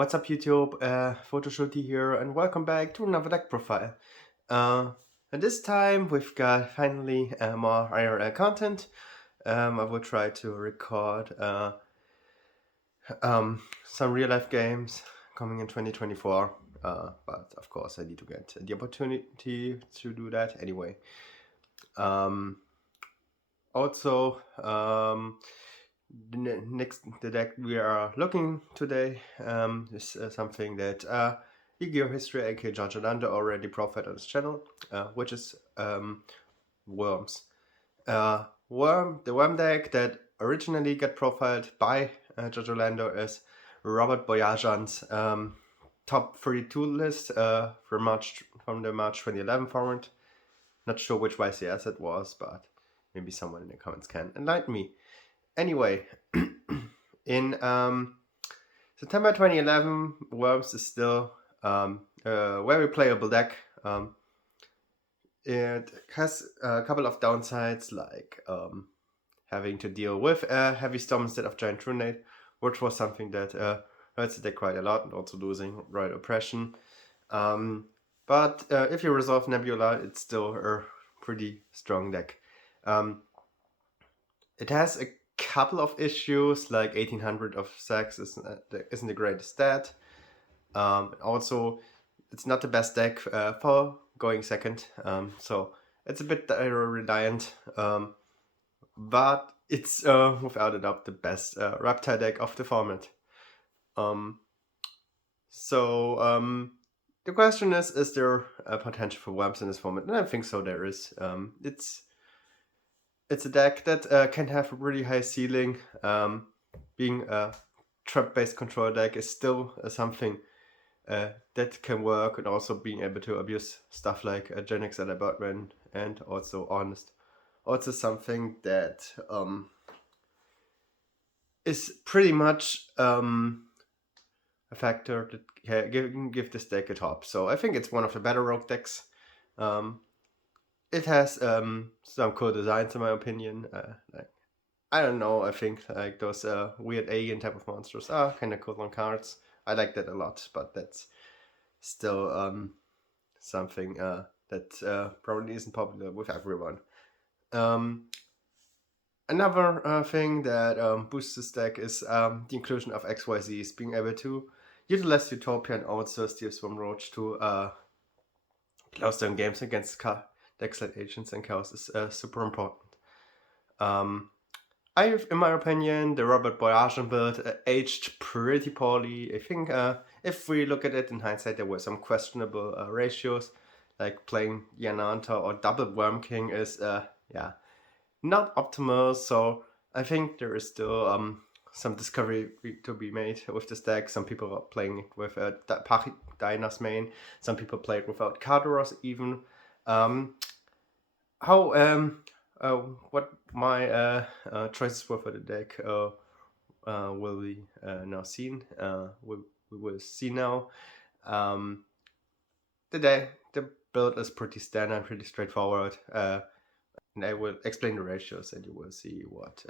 What's up, YouTube? Fotoshooti here, and welcome back to another deck profile. Uh, and this time we've got finally more IRL content. I will try to record some real life games coming in 2024. But of course, I need to get the opportunity to do that anyway. Also, the deck we are looking today is something that Yu-Gi-Oh! History, aka Judge Orlando, already profiled on his channel, which is Worms. The Worm deck that originally got profiled by Judge Orlando is Robert Boyajan's top 32 list from the March 2011 format. Not sure which YCS it was, but maybe someone in the comments can enlighten me. Anyway, in September 2011, Worms is still a very playable deck. It has a couple of downsides, like having to deal with Heavy Storm instead of Giant Runate, which was something that hurts the deck quite a lot, and also losing Royal Oppression. But if you resolve Nebula, it's still a pretty strong deck. It has a couple of issues, like 1800 of Sax isn't the greatest stat. Also, it's not the best deck for going second, so it's a bit reliant, but it's without a doubt the best Reptile deck of the format. The question is there a potential for Worms in this format? And I think so, there is. It's a deck that can have a really high ceiling. Being a trap-based control deck is still something that can work, and also being able to abuse stuff like Genix and Abertman, and also Honest. Also something that is pretty much a factor that can give this deck a top. So I think it's one of the better rogue decks. It has some cool designs in my opinion. I don't know, I think like those weird alien type of monsters are kind of cool on cards. I like that a lot, but that's still something that probably isn't popular with everyone. Another thing that boosts this deck is the inclusion of XYZs, being able to utilize Utopia and also Steve Swim Roach to close down games against decks like Agents and Chaos is super important. In my opinion, the Robert Boyajian build aged pretty poorly. I think if we look at it in hindsight, there were some questionable ratios, like playing Yananta or double Worm King is not optimal. So I think there is still some discovery to be made with this deck. Some people are playing it with Dyna's main. Some people play it without Kardaros even. What my choices were for the deck will be now seen. We will see now. The build is pretty standard, pretty straightforward, and I will explain the ratios, and you will see what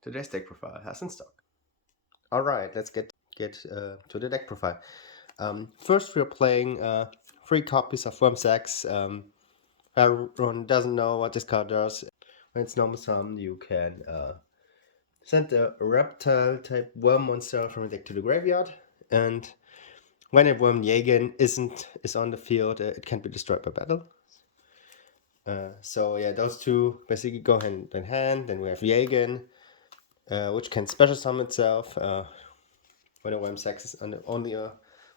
today's deck profile has in stock. All right, let's get to the deck profile. First, we're playing 3 copies of Worm Sax. Everyone doesn't know what this card does. When it's normal summon, you can send a reptile type worm monster from the deck to the graveyard, and when a worm Jägen is on the field, it can be destroyed by battle. So yeah, those two basically go hand in hand. Then we have Jägen, which can special summon itself when a worm sax is only a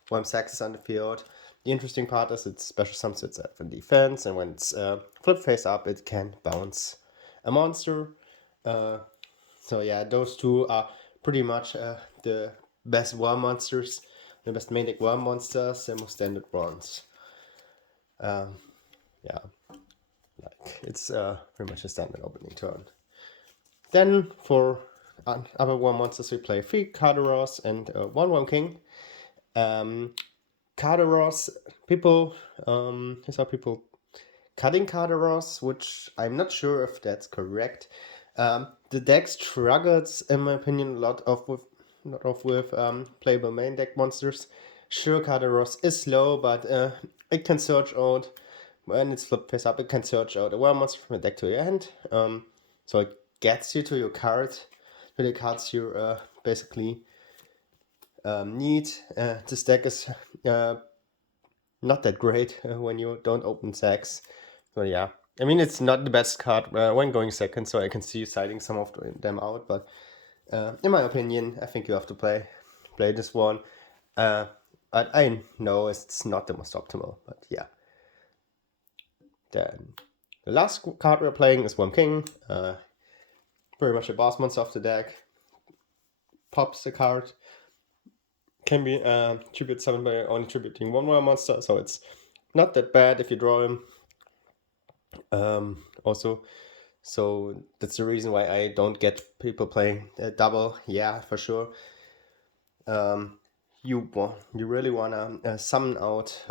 worm sax is on the field. The interesting part is it special summons itself in defense, and when it's flip face up, it can bounce a monster. So yeah, those two are pretty much the best worm monsters, the best main deck worm monsters, the most standard ones. Yeah, like it's pretty much a standard opening turn. Then for other worm monsters, we play 3 Kardaros and 1 Worm King. Kardaros, people, I saw people cutting Kardaros, which I'm not sure if that's correct. The deck struggles, in my opinion, a lot of with not off with playable main deck monsters. Sure, Cardaros is slow, but it can search out, when it's flipped face up, it can search out a wild monster from a deck to your hand. So it gets you to your card, to the cards you basically need. This deck is not that great when you don't open sacks. So yeah, I mean, it's not the best card when going second, so I can see you citing some of them out, but in my opinion, I think you have to play this one. I know it's not the most optimal, but yeah. Then the last card we're playing is Worm King. Pretty much a boss monster of the deck. Pops the card. Can be tribute summoned by only tributing one more monster, so it's not that bad if you draw him. Also, so that's the reason why I don't get people playing double. Yeah, for sure. You really wanna summon out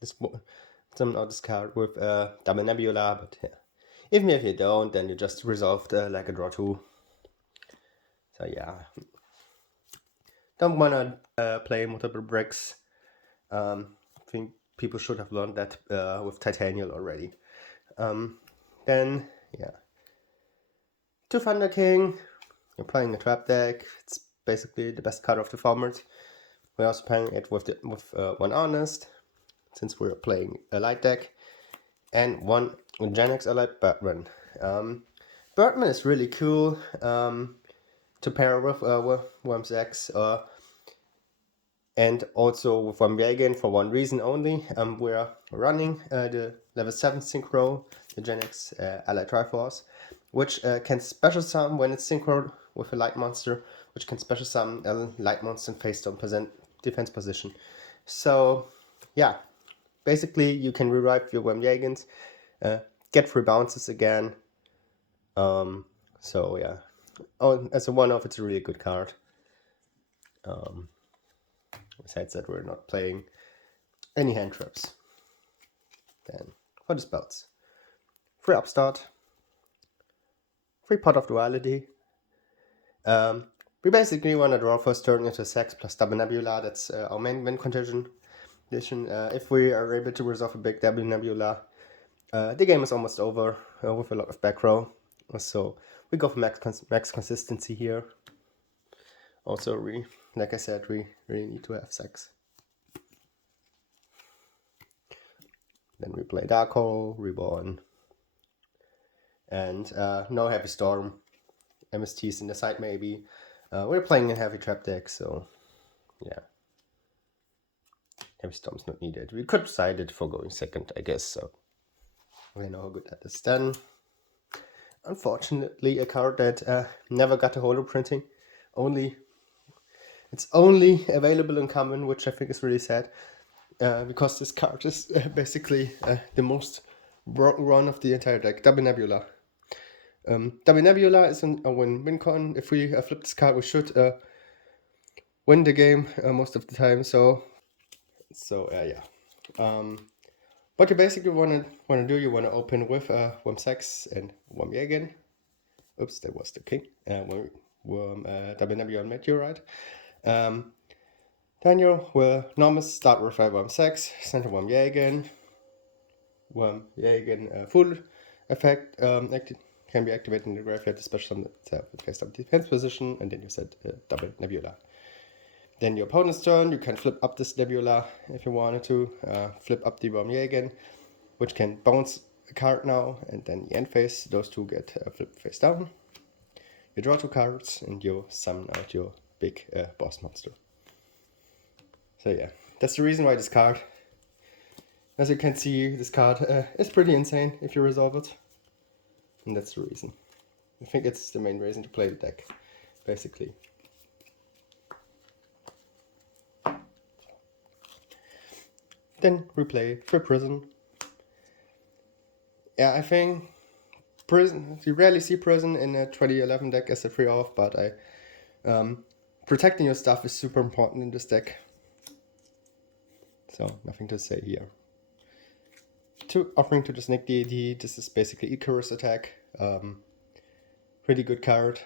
this card with double Nebula, but yeah. Even if you don't, then you just resolved like a draw 2. So yeah, don't wanna play multiple bricks. I think people should have learned that with Titanial already. Then yeah, to Thunder King, you're playing a trap deck. It's basically the best card of the format. We're also playing it with one Honest, since we're playing a light deck, and one Gen X Allied Birdman. Birdman is really cool to pair with Worms X, and also with Worm Jagen for one reason only. We're running the level 7 Synchro, the Gen X Allied Triforce, which can special summon when it's synchro with a light monster, which can special summon a light monster in face down defense position. So yeah, basically you can revive your Worm Jagens, get free bounces again. So yeah, as a one-off, it's a really good card. Besides that, we're not playing any hand traps. Then for the spells, free upstart, free pot of duality. We basically want to draw first turn into Sex plus double Nebula. That's our main win condition. If we are able to resolve a big double Nebula, the game is almost over with a lot of back row. So we go for max consistency here. Also, like I said, we really need to have sex. Then we play Dark Hole, Reborn, and no Heavy Storm. MSTs in the side maybe. We're playing a heavy trap deck, so yeah. Heavy Storm's not needed. We could side it for going second, I guess, so we know how good that is. Then, unfortunately, a card that never got a holo printing. It's only available in common, which I think is really sad, because this card is basically the most broken run of the entire deck. Double Nebula. Double Nebula is a win con. If we flip this card, we should win the game most of the time. So yeah. What you basically want to do, you want to open with Worm Sex and Worm Jagen. Oops, that was the king. Worm Double Nebula and Meteorite. Then you will normally start with Worm Sex, center Worm Jagen. Worm Jagen full effect can be activated in the graveyard, especially on the face up defense position, and then you set Double Nebula. Then your opponent's turn, you can flip up this Nebula if you wanted to, flip up the Worm Jagen, which can bounce a card now, and then the end phase, those two get flipped face down. You draw 2 cards, and you summon out your big boss monster. So yeah, that's the reason why this card, as you can see, this card is pretty insane if you resolve it. And that's the reason. I think it's the main reason to play the deck, basically. Then we play for Prison. Yeah, I think Prison, you rarely see Prison in a 2011 deck as a free off, but protecting your stuff is super important in this deck. So, nothing to say here. Offering to the Snake Deity, this is basically Icarus attack. Pretty good card.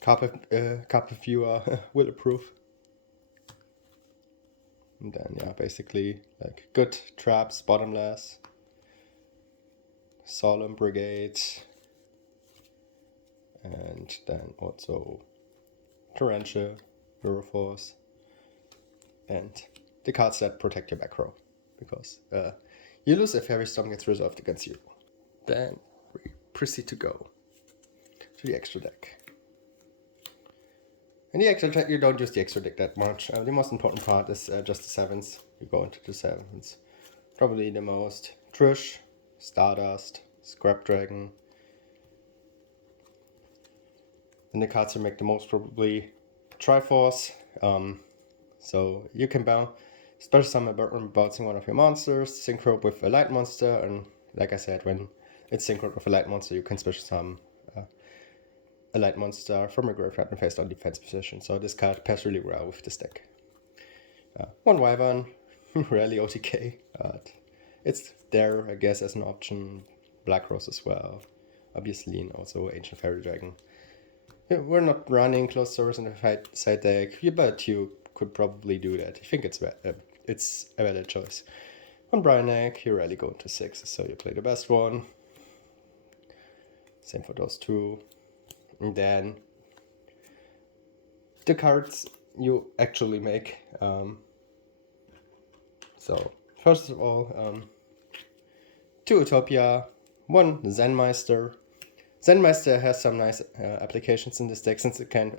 carpet viewer will approve. And then yeah, basically like good traps, bottomless, Solemn Brigade, and then also Torrential, Neuroforce, and the cards that protect your back row, because you lose if Heavy Storm gets resolved against you. Then we proceed to go to the extra deck. In the extra deck, you don't use the extra deck that much. The most important part is just the 7s. You go into the 7s. Probably the most. Trish, Stardust, Scrap Dragon. And the cards you make the most probably Triforce. So you can special summon bouncing one of your monsters, synchro with a light monster, and like I said, when it's synchroned with a light monster, you can special summon a light monster from a graveyard and face down defense position. So this card pairs really well with this deck. One Wyvern, rarely OTK, but it's there, I guess, as an option. Black Rose as well, obviously, and also Ancient Fairy Dragon. Yeah, we're not running closed source in the side deck, but you could probably do that. I think it's a valid choice. On Brian Egg, you rarely go into 6, so you play the best one. Same for those two. And then the cards you actually make. So first of all, 2 Utopia, 1 Zenmeister. Zenmeister has some nice applications in this deck, since it can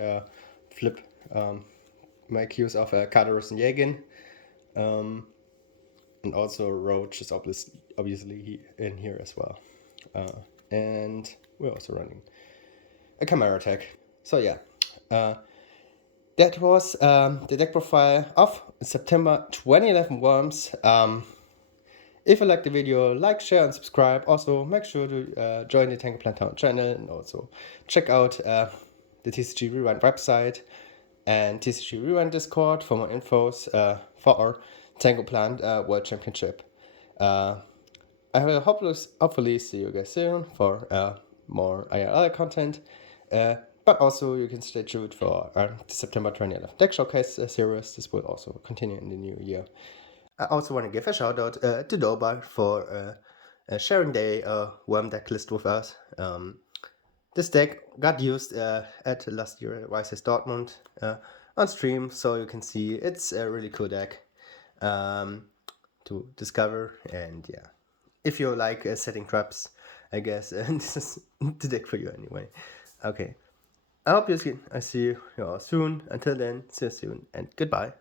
make use of Katarus and Yagin. And also Roach is obviously in here as well. And we're also running a Chimera attack. So yeah, that was the deck profile of September 2011 Worms. If you liked the video, like, share, and subscribe. Also, make sure to join the Tengu Plantown channel, and also check out the TCG Rewind website and TCG Rewind Discord for more infos for our Tengu Plant World Championship. I will hopefully see you guys soon for more IRL content. But also you can stay tuned for the September 2011 deck showcase series. This will also continue in the new year. I also want to give a shout out to Dobar for sharing their Worm deck list with us. This deck got used at last year at YCS Dortmund on stream, so you can see it's a really cool deck to discover. And yeah, if you like setting traps, I guess this is the deck for you anyway. Okay, I hope I see you all soon. Until then, see you soon and goodbye.